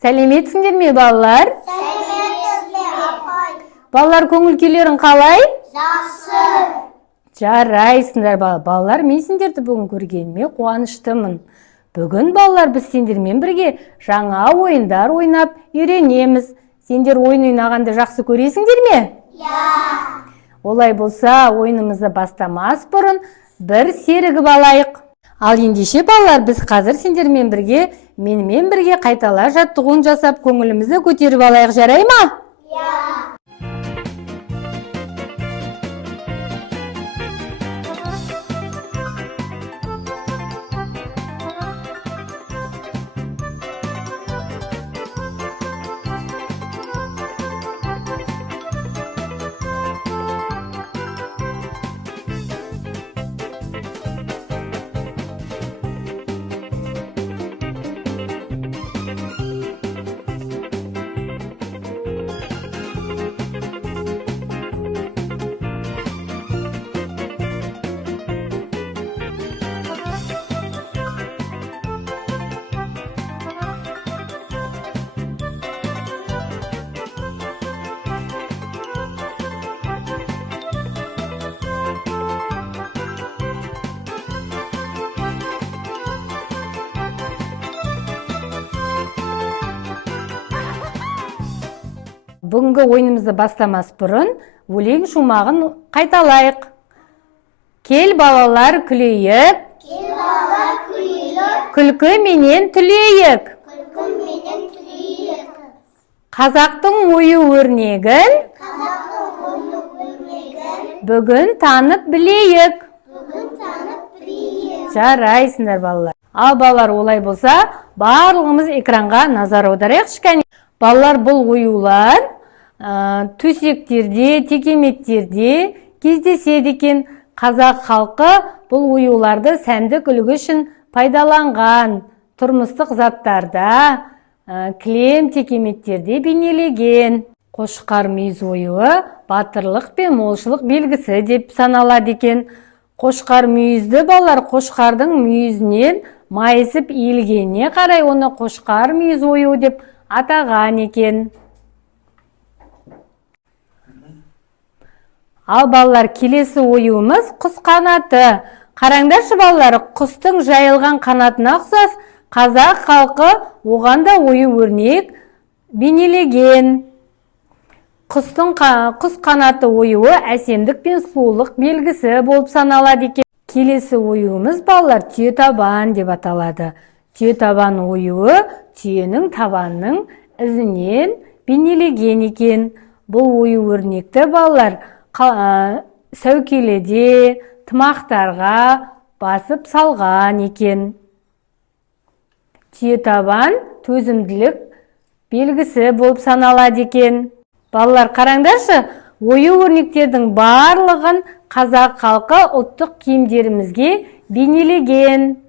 Сәлеметсіңдер ме, балалар? Сәлеметсіздер, апай. Балалар, көңіл күйлерің қалай? Жақсы. Жарайсыңдар, балалар. Мен сендерді бүгін көргеніме қуаныштымын. Бүгін, балалар, біз сендермен бірге жаңа ойындар ойнап үйренеміз. Сендер ойын ойнағанды жақсы көресіңдер ме? Олай болса, ойынымызды бастамас бұрын бір серігіп алайық. Ал ендеше, балалар, біз қазір сендермен бірге, менімен бірге қайтала жаттығуын жасап, көңілімізді көтеріп алайық, жарай ма? Бүгінгі ойынымызды бастамас бұрын өлең шумағын қайталайық. Кел, балалар, күлейік. Күлкі менен түлейік. Қазақтың ойы өрнегін бүгін танып білейік. Жарайсыңдар, балалар. Ал, балалар, олай болса, барлығымыз экранға назар аударайық. Балалар, бұл оюлар төсектерде, текеметтерде кездеседі екен. Қазақ халқы бұл оюларды сәндік үлгі үшін пайдаланған. Тұрмыстық заттарда, кілем, текеметтерде бейнелеген. Қошқар мүйіз оюы батырлық пен молшылық белгісі деп саналады екен. Қошқар мүйізді, балалар, қошқардың мүйізінен майысып иілгеніне қарай оны қошқар мүйіз оюы деп атаған екен. Ал, балалар, келесі оюымыз құс қанаты. Қараңдаршы, балалар, құстың жайылған қанатына ұқсас, қазақ халқы оған да ою өрнек бейнелеген. Құс қанаты оюы әсемдік пен сұлулық белгісі болып саналады екен. Келесі оюымыз, балалар, түйе табан деп аталады. Түйе табан оюы түйенің табанның ізінен бейнелеген екен. Бұл ою өрнекті, балалар, сәукеледе, тымақтарға басып салған екен. Түйе табан төзімділік белгісі болып саналады екен. Балалар, қараңдаршы, ою өрнектердің барлығын қазақ халқы ұлттық киімдерімізге бейнелеген.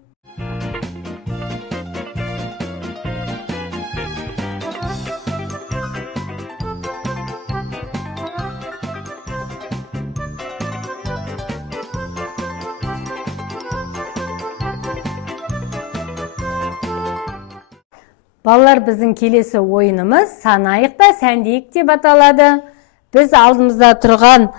Балалар, біздің келесі ойынымыз санайық та сәндейік деп аталады. Біз алдымызда тұрған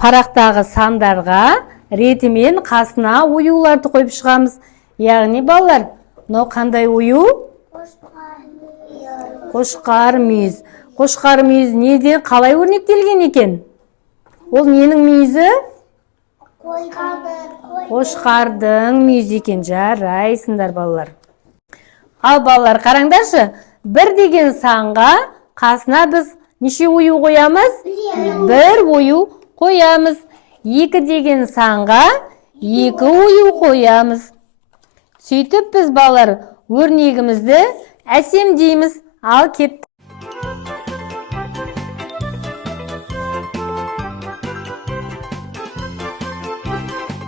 парақтағы сандарға ретімен қасына оюларды қойып шығамыз. Яғни, балалар, мынау қандай ою? Қошқар мүйіз. Қошқар мүйіз неден қалай өрнектелген екен? Ол ненің мүйізі? Қошқардың мүйізі екен. Жарайсыңдар, балалар. Ал, балалар, қараңдаршы, бір деген санға қасына біз неше ою қоямыз? Бір ою қоямыз. Екі деген санға екі ою қоямыз. Сөйтіп біз, балалар, өрнегімізді әсемдейміз. Ал, кет.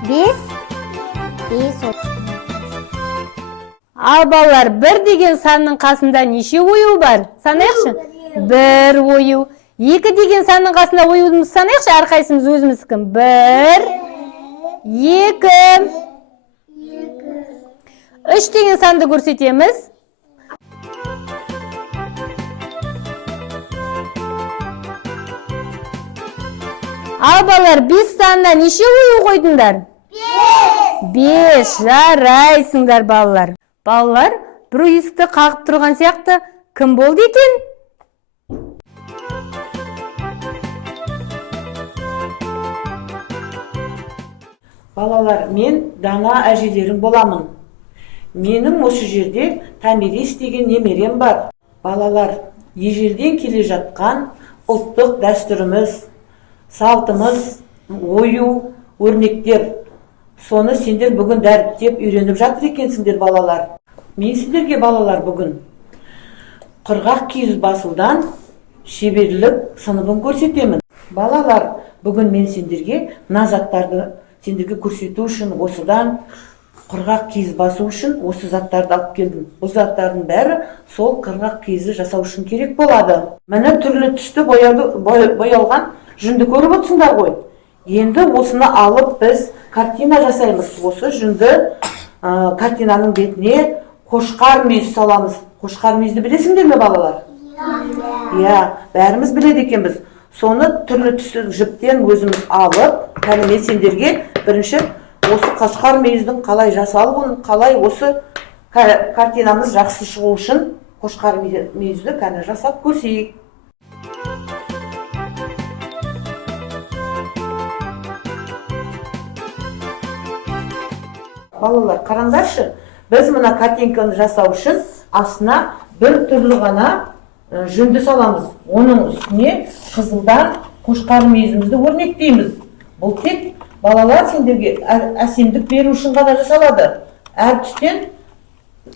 Бес. Ал, балалар, бір деген санның қасында неше ою бар? Санайықшы? Бір ою. Екі деген санның қасында оюымыз санайықшы, әрқайсымыз өзіміз кім? Бір, екі. Үш деген санды көрсетеміз. Ал балалар, 5 санына неше ою қойдыңдар? 5. Жарайсыңдар балалар. Балалар, бір есікті қағып тұрған сияқты, кім болды екен? Балалар, мен дана әжелерің боламын. Менің осы жерде Томирис деген немерем бар. Балалар, ежелден келе жатқан ұлттық дәстүріміз, салтымыз, ою, өрнектер. Соны сендер бүгін дәріптеп үйреніп жатыр екенсіңдер балалар. Мен сендерге балалар бүгін құрғақ киіз басудан шеберлік сыныбын көрсетемін. Балалар, бүгін мен сендерге мына заттарды сендерге көрсету үшін осыдан құрғақ киіз басу үшін осы заттарды алып келдім. Бұл заттардың бәрі сол құрғақ киізді жасау үшін керек болады. Міне түрлі түсті боялған жүнді көріп отырсыңдар ғой. Енді осыны алып біз картина жасаймыз. Осы жүнді картинаның бетіне қошқар мүйіз саламыз. Қошқар мүйізді білесіңдер ме балалар? Иә, бәріміз біледі екенбіз. Соны түрлі түсті жіптен өзіміз алып, кәні мен сендерге бірінші осы қошқар мүйіздің қалай жасалуын, қалай осы картинамыз жақсы шығу үшін қошқар мүйізді кәні жасап көрсейік. Балалар, қараңдаршы, біз мына картинканы жасау үшін астына бір түрлі ғана жүнді саламыз. Оның үстіне қызылдан қошқар мүйізімізді өрнектейміз. Бұл тек балалар сендерге әсемдік беру үшін ғана жасалады. Әр түстен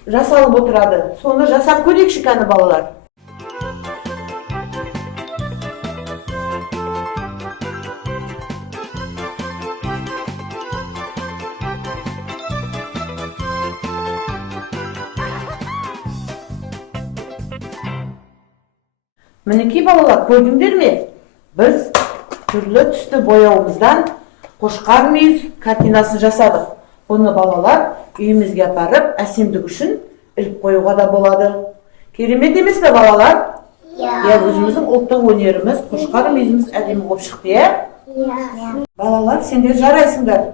жасалып отырады. Соны жасап көрейікші кәні балалар. Мінекей балалар, көрдіңдер ме? Біз түрлі түсті бояуымыздан қошқар мүйіз картинасын жасадық. Бұны балалар үйімізге апарып, әсемдік үшін іліп қоюға да болады. Керемет емес пе балалар? Иә, өзіміздің ұлттық өнеріміз, қошқар мүйізіміз әдемі болып шықты, иә? Балалар, сендер жарайсыңдар.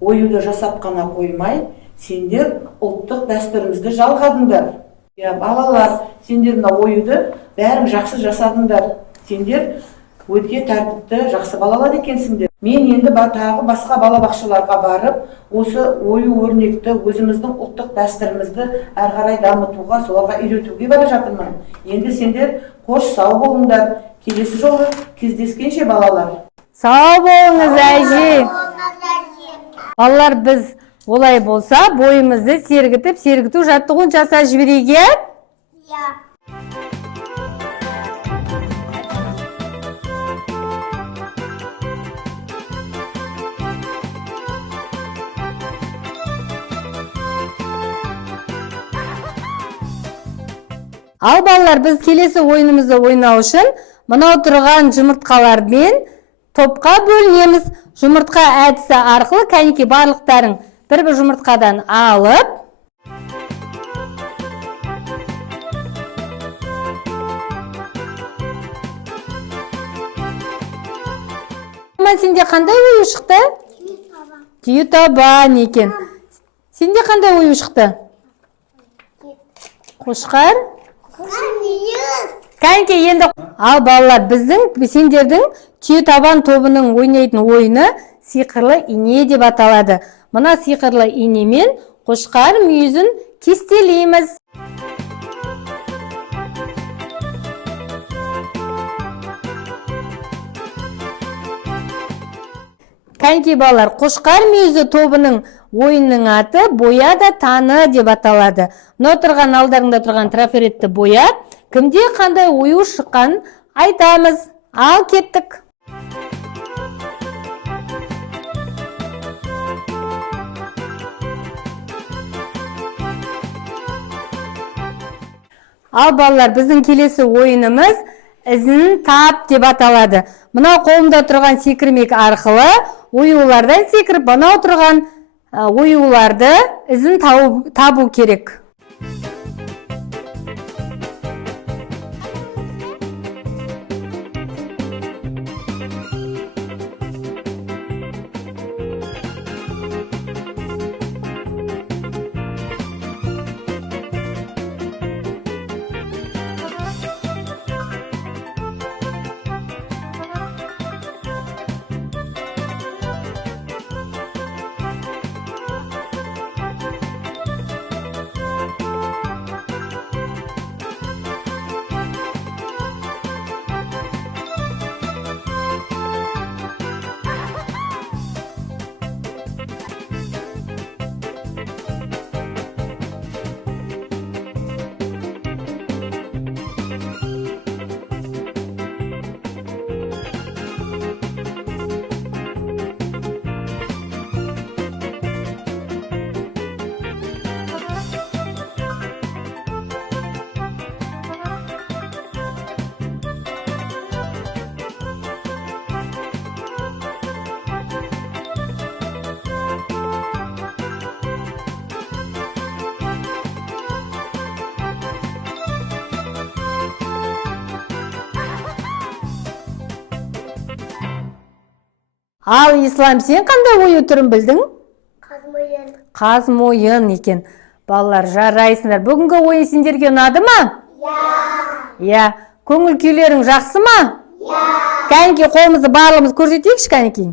Оюды жасап қана қоймай, сендер ұлттық дәстүрімізді жалғадыңдар. Иә, балалар, сендер мына оюды бәрің жақсы жасадыңдар. Сендер өте тәртіпті, жақсы балалар екенсіңдер. Мен енді тағы басқа балабақшаларға барып, осы ою өрнекті, өзіміздің ұлттық дәстүрімізді әрі қарай дамытуға, соларға үйретуге бара жатырмын. Енді сендер қош сау болыңдар. Келесі жолы кездескенше балалар. Сау болыңыз, әже. Балалар, біз олай болса, бойымызды сергіту жаттығуын жасап жіберейік, иә? Иә. Ал балалар, біз келесі ойынымызды ойнау үшін мынау тұрған жұмыртқалармен топқа бөлінеміз. Жұмыртқа әдісі арқылы кәнекей барлықтарын бір-бір жұмыртқадан алып, сенде қандай ою шықты? Түйетабан екен. Сенде қандай ою шықты? Қошқар? Кәнекей, енді ал балалар, сендердің түйетабан тобының ойнайтын ойыны сиқырлы ине деп аталады. Мына сиқырлы инемен қошқар мүйізін кестелейміз. Кәнекей балалар, қошқар мүйізі тобының ойынның аты боя да таны деп аталады. Мына тұрған алдарында тұрған трафаретті бояп, кімде қандай ою шыққан айтамыз. Ал кеттік. Ал балалар, біздің келесі ойынымыз ізін тап деп аталады. Мына қолымда тұрған секірмек арқылы оюлардан секіріп, мына тұрған оюларды ізін табу керек. Ал Ислам, сен қандай ою түрін білдің? Қазмойын. Қаз мойын екен. Балалар, жарайсыңдар. Бүгінгі ойын сендерге ұнады ма? Иә. Көңіл күйлерің жақсы ма? Кәнекей, қолымызды барлығымыз көрсетейікші, кәнекей.